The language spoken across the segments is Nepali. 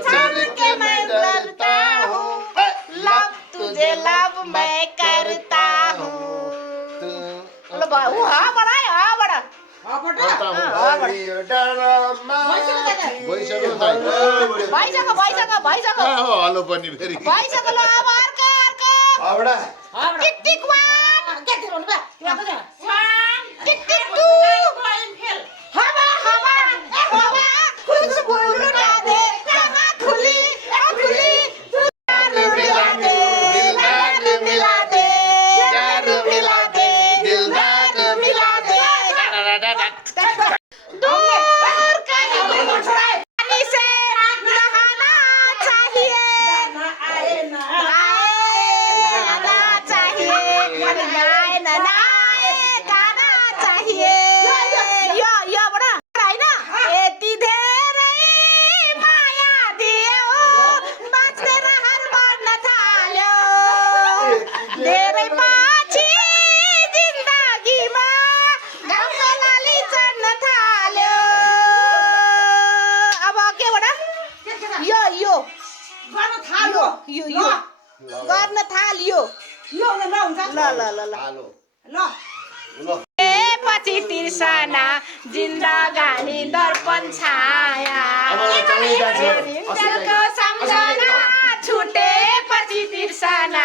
छोड़ के मैं डरता हूँ लव तुझे लव मैं करता हूँ बोलो बाबू हाँ बड़ा है हाँ बड़ा हेलो पनि फेरि टिक टिक वान टिक टिक टू हवा हवा हवा खुश बोलना दे जगह खुली खुली दिलदार मिला दे दिलदार मिला दे यार मिला दे दिलदार मिला दे दूर कहीं पानी से नहाना चाहिए आए ना चाहिए नहाए ना नहाए गाना चाहिए यो बड़ा है ना यति धेरै माया दियो बाँच्दैन हर बढ्न थाल्यो धेरै पछि जिन्दगीमा घामको लाली चढ्न थाल्यो अब के बडा यो गर्न थाल्यो ल पछि तिर्सना जिन्दगानी दर्पण छाया दिनको सम्झना छुटे पछि तिर्सना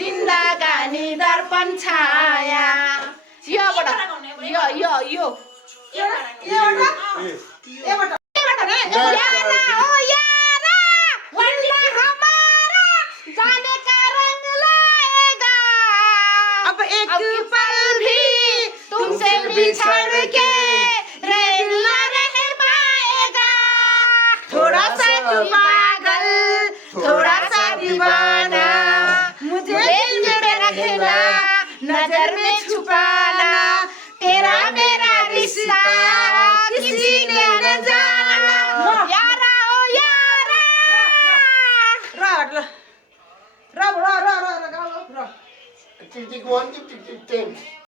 जिन्दगानी दर्पण छाया यो बडा यो यारा ओ यारा वंदा हमारा जाने का रंग लाएगा अब एक पल भी तुमसे बिछड़ के रहना रह पाएगा थोड़ा सा तू पागल थोड़ा सा दीवाना मुझे दिल में रखना नजर में छुपाना तेरा मेरा रिश्ता किसी ने न जाना यारा ओ यारा टिक टिक 1 टिक टिक 10